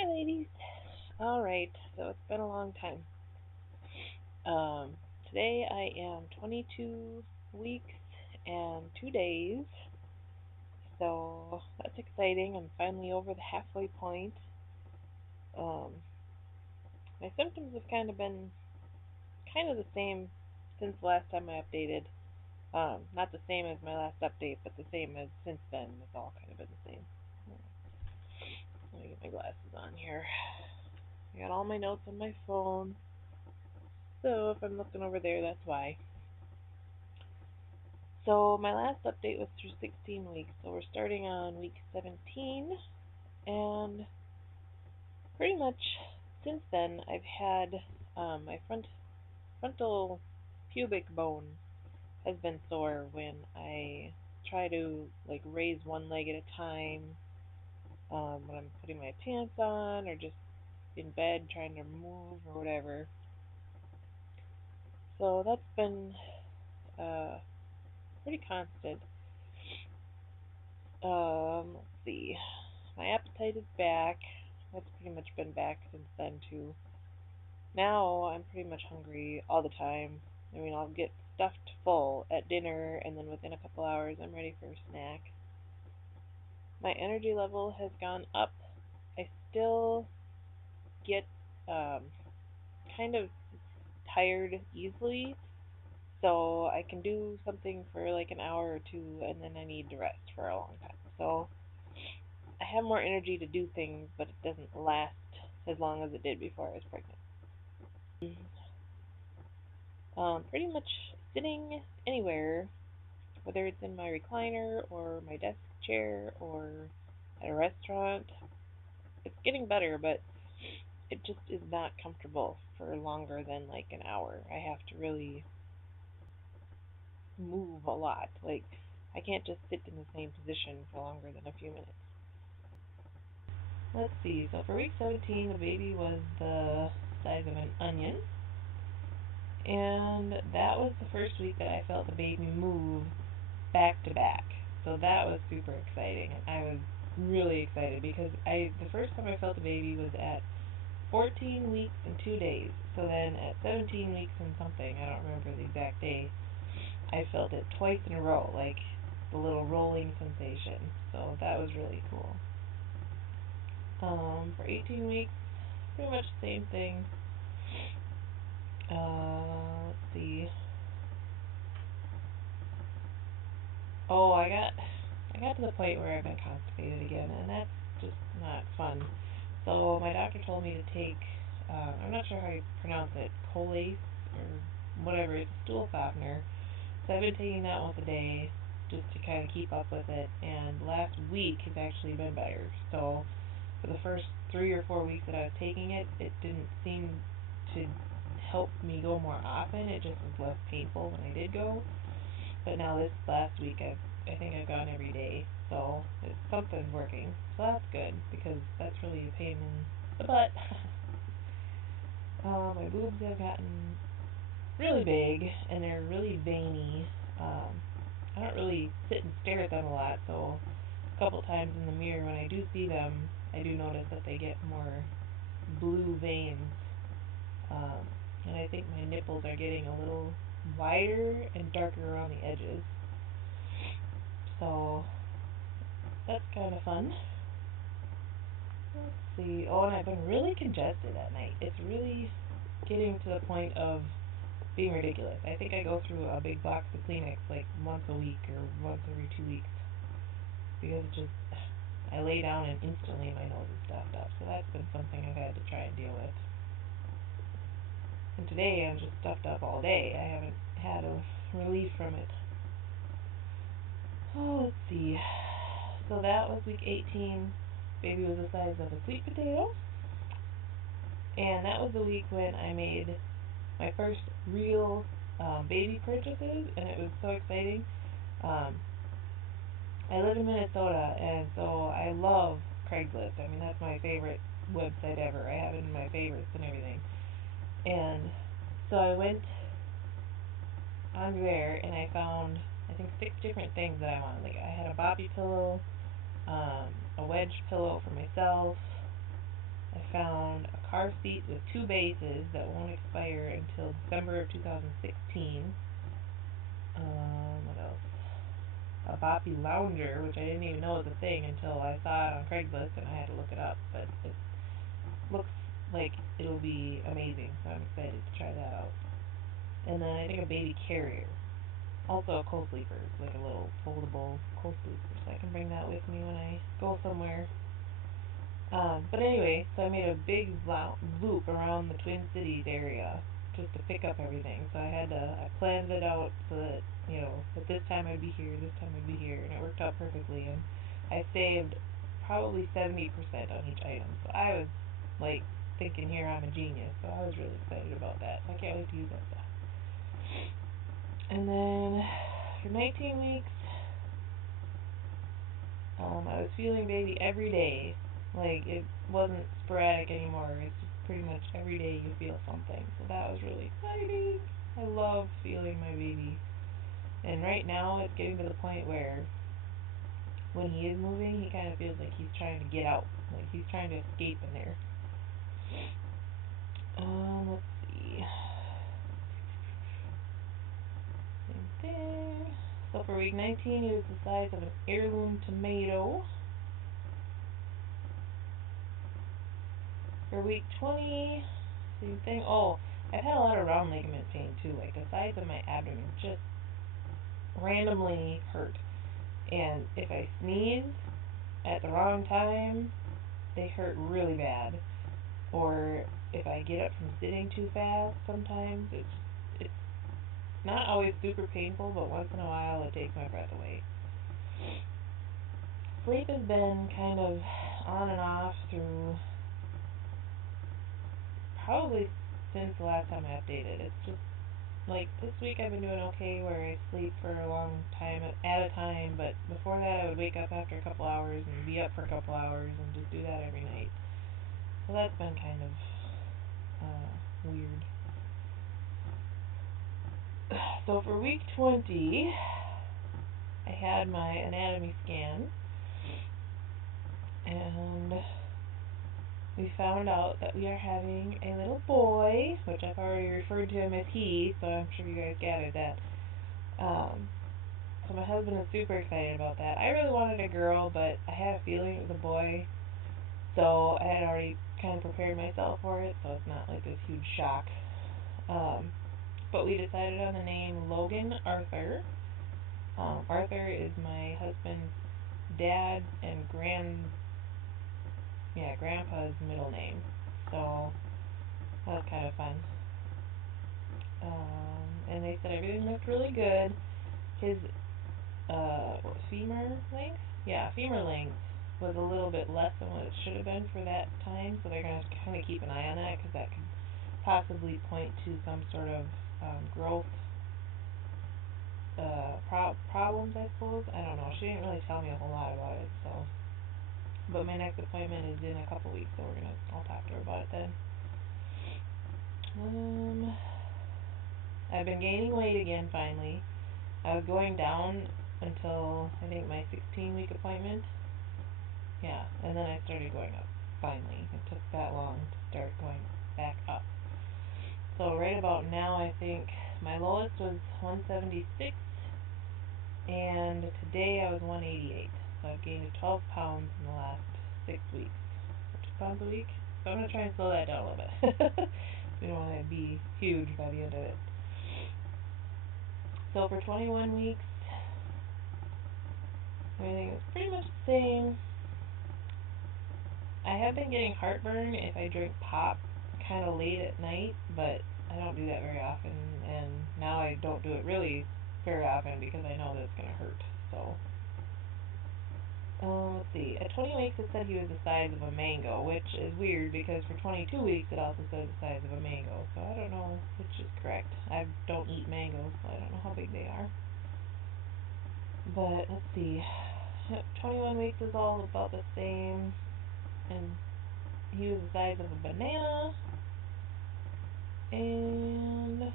Hi, ladies. All right, so it's been a long time. Um, Today I am 22 weeks and 2 days, so that's exciting. I'm finally over the halfway point. Um, my symptoms have kind of been kind of the same since the last time I updated. Not the same as my last update, but the same as since then. It's all kind of been the same. Let me get my glasses on here. I got all my notes on my phone, so if I'm looking over there, that's why. So my last update was through 16 weeks, so we're starting on week 17, and pretty much since then I've had my frontal pubic bone has been sore when I try to like raise one leg at a time, when I'm putting my pants on or just in bed trying to move or whatever. So that's been uh, pretty constant. Let's see. My appetite is back. That's pretty much been back since then too. Now I'm pretty much hungry all the time. I mean, I'll get stuffed full at dinner, and then within a couple hours, I'm ready for a snack. My energy level has gone up. I still get um, kind of tired easily, so I can do something for like an hour or two, and then I need to rest for a long time. So I have more energy to do things, but it doesn't last as long as it did before I was pregnant. Pretty much sitting anywhere, whether it's in my recliner or my desk chair or at a restaurant. It's getting better, but it just is not comfortable for longer than like an hour. I have to really move a lot. Like, I can't just sit in the same position for longer than a few minutes. Let's see. So for week 17, the baby was the size of an onion. And that was the first week that I felt the baby move back to back. So that was super exciting. I was really excited because the first time I felt the baby was at 14 weeks and 2 days. So then at 17 weeks and something, I don't remember the exact day, I felt it twice in a row, like the little rolling sensation. So that was really cool. For 18 weeks, pretty much the same thing. Let's see. Oh, I got to the point where I've been constipated again, and that's just not fun. So my doctor told me to take, I'm not sure how you pronounce it, Colace or whatever. It's a stool softener. So I've been taking that once a day just to kind of keep up with it. And last week has actually been better. So for the first 3 or 4 weeks that I was taking it, it didn't seem to help me go more often. It just was less painful when I did go. But now this last week, I think I've gone every day, so something's working. So that's good because that's really a pain in the butt. My boobs have gotten really big and they're really veiny. Um, I don't really sit and stare at them a lot, so a couple times in the mirror when I do see them, I do notice that they get more blue veins. Um, and I think my nipples are getting a little wider and darker around the edges. So that's kind of fun. Let's see. Oh, and I've been really congested at night. It's really getting to the point of being ridiculous. I think I go through a big box of Kleenex like once a week or once every 2 weeks because it just, I lay down and instantly my nose is stuffed up. So that's been something I've had to try and deal with. And today I'm just stuffed up all day. I haven't had a relief from it. Oh, let's see. So that was week 18. Baby was the size of a sweet potato. And that was the week when I made my first real baby purchases, and it was so exciting. Um, I live in Minnesota, and so I love Craigslist. I mean, that's my favorite website ever. I have it in my favorites and everything. And so I went on there, and I found, I think, 6 different things that I wanted. Like, I had a Bobby pillow, a wedge pillow for myself, I found a car seat with 2 bases that won't expire until December of 2016. What else? A Boppy Lounger, which I didn't even know was a thing until I saw it on Craigslist and I had to look it up, but it looks like it'll be amazing, so I'm excited to try that out. And then I think a baby carrier. Also a co-sleeper, it's like a little foldable co-sleeper, so I can bring that with me when I go somewhere. But anyway, so I made a big loop around the Twin Cities area just to pick up everything. So I planned it out so that, at this time I'd be here, this time I'd be here, and it worked out perfectly. And I saved probably 70% on each item. So I was like thinking here I'm a genius. So I was really excited about that. So I can't wait to use that stuff. And then for 19 weeks, I was feeling baby every day. Like, it wasn't sporadic anymore. It's just pretty much every day you feel something. So that was really exciting. I love feeling my baby. And right now, it's getting to the point where when he is moving, he kind of feels like he's trying to get out. Like, he's trying to escape in there. Let's see. Same thing. So for week 19, he was the size of an heirloom tomato. For week 20, same thing. Oh, I've had a lot of round ligament pain too. Like the sides of my abdomen just randomly hurt. And if I sneeze at the wrong time, they hurt really bad. Or if I get up from sitting too fast, sometimes it's not always super painful, but once in a while it takes my breath away. Sleep has been kind of on and off through probably since the last time I updated. It's just like this week I've been doing okay where I sleep for a long time at a time, but before that I would wake up after a couple hours and be up for a couple hours and just do that every night. So that's been kind of weird. So for week 20, I had my anatomy scan, and we found out that we are having a little boy, which I've already referred to him as he, so I'm sure you guys gathered that. So my husband is super excited about that. I really wanted a girl, but I had a feeling it was a boy, so I had already kind of prepared myself for it, so it's not like this huge shock. But we decided on the name Logan Arthur. Arthur is my husband's dad and grandpa's middle name. So that was kind of fun. And they said everything looked really good. His femur length? Yeah, femur length was a little bit less than what it should have been for that time, so they're going to kind of keep an eye on that because that could possibly point to some sort of growth problems, I suppose. I don't know. She didn't really tell me a whole lot about it, so. But my next appointment is in a couple weeks, so I'll talk to her about it then. I've been gaining weight again finally. I was going down until I think my 16-week appointment. Yeah, and then I started going up finally. It took that long to start going back up. So right about now I think my lowest was 176 and today I was 188. So I've gained 12 pounds in the last 6 weeks. 2 pounds a week. So I'm going to try and slow that down a little bit. We don't want to be huge by the end of it. So for 21 weeks, everything is pretty much the same. I have been getting heartburn if I drink pop kind of late at night, but I don't do that very often, and now I don't do it really very often because I know that it's going to hurt. So, let's see. At 20 weeks it said he was the size of a mango, which is weird because for 22 weeks it also said the size of a mango. So I don't know which is correct. I don't eat mangoes, so I don't know how big they are. But let's see. 21 weeks is all about the same, and he was the size of a banana. And let's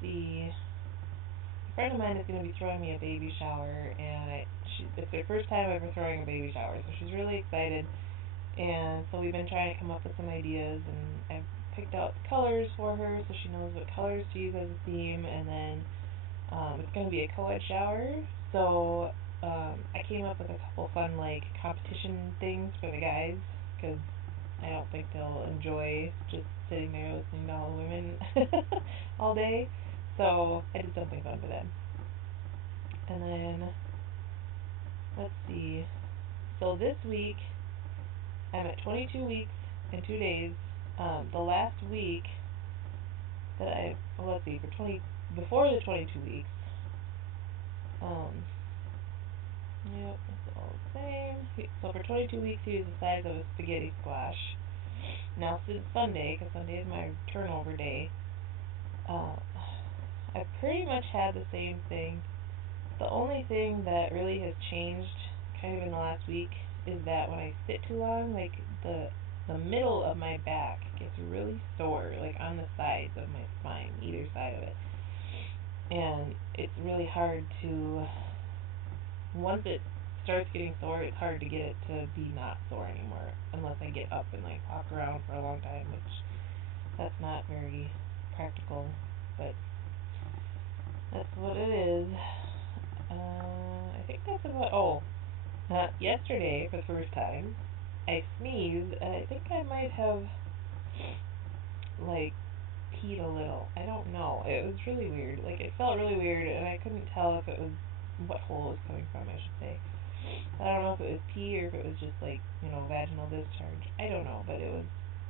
see. A friend of mine is going to be throwing me a baby shower, and it's their first time ever throwing a baby shower, so she's really excited. And so we've been trying to come up with some ideas, and I've picked out colors for her so she knows what colors to use as a theme, and then it's going to be a co-ed shower, so I came up with a couple fun, like, competition things for the guys, because I don't think they'll enjoy just sitting there listening to all the women all day, so I did something fun for them. And then, let's see, so this week, I'm at 22 weeks and 2 days. The last week that let's see, before the 22 weeks, yep, it's all the same. So for 22 weeks, he was the size of a spaghetti squash. Now, since Sunday, because Sunday is my turnover day, I pretty much had the same thing. The only thing that really has changed kind of in the last week is that when I sit too long, like, the middle of my back gets really sore, like on the sides of my spine, either side of it. And it's really hard to, once it starts getting sore, it's hard to get it to be not sore anymore, unless I get up and, like, walk around for a long time, which that's not very practical, but that's what it is. I think that's about, yesterday, for the first time, I sneezed, and I think I might have, like, peed a little. I don't know. It was really weird. Like, it felt really weird, and I couldn't tell if it was, what hole it was coming from, I should say. I don't know if it was pee or if it was just, like, vaginal discharge. I don't know, but it was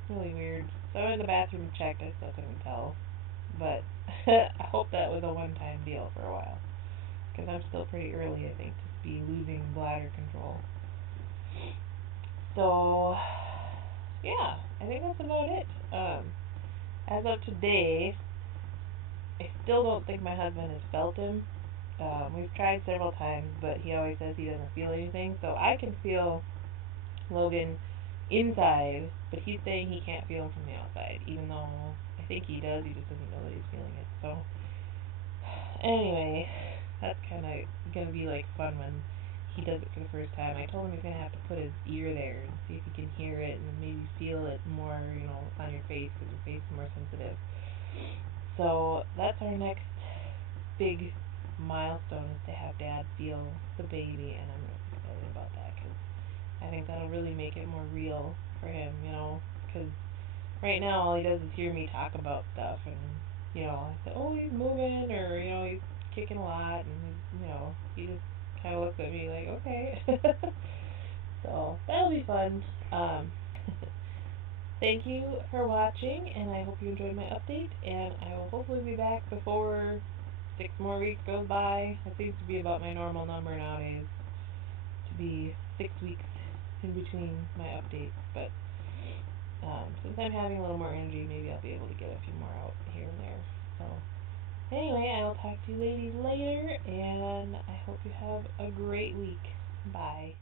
really weird. So I went in the bathroom and checked. I still couldn't tell. But I hope that was a one-time deal for a while, because I'm still pretty early, I think, to be losing bladder control. So, yeah, I think that's about it. As of today, I still don't think my husband has felt him. We've tried several times, but he always says he doesn't feel anything. So I can feel Logan inside, but he's saying he can't feel him from the outside, even though I think he does. He just doesn't know that he's feeling it. So, anyway, that's kind of going to be, like, fun when he does it for the first time. I told him he's going to have to put his ear there and see if he can hear it and maybe feel it more, on your face, because your face is more sensitive. So that's our next big milestone, is to have Dad feel the baby, and I'm really excited about that, because I think that'll really make it more real for him, because right now all he does is hear me talk about stuff, and, I say, oh, he's moving, or, he's kicking a lot, and, he just kind of looks at me like, okay. So, that'll be fun. Thank you for watching, and I hope you enjoyed my update, and I will hopefully be back before 6 more weeks goes by. That seems to be about my normal number nowadays, to be 6 weeks in between my updates, but since I'm having a little more energy, maybe I'll be able to get a few more out here and there. So, anyway, I will talk to you ladies later, and I hope you have a great week. Bye.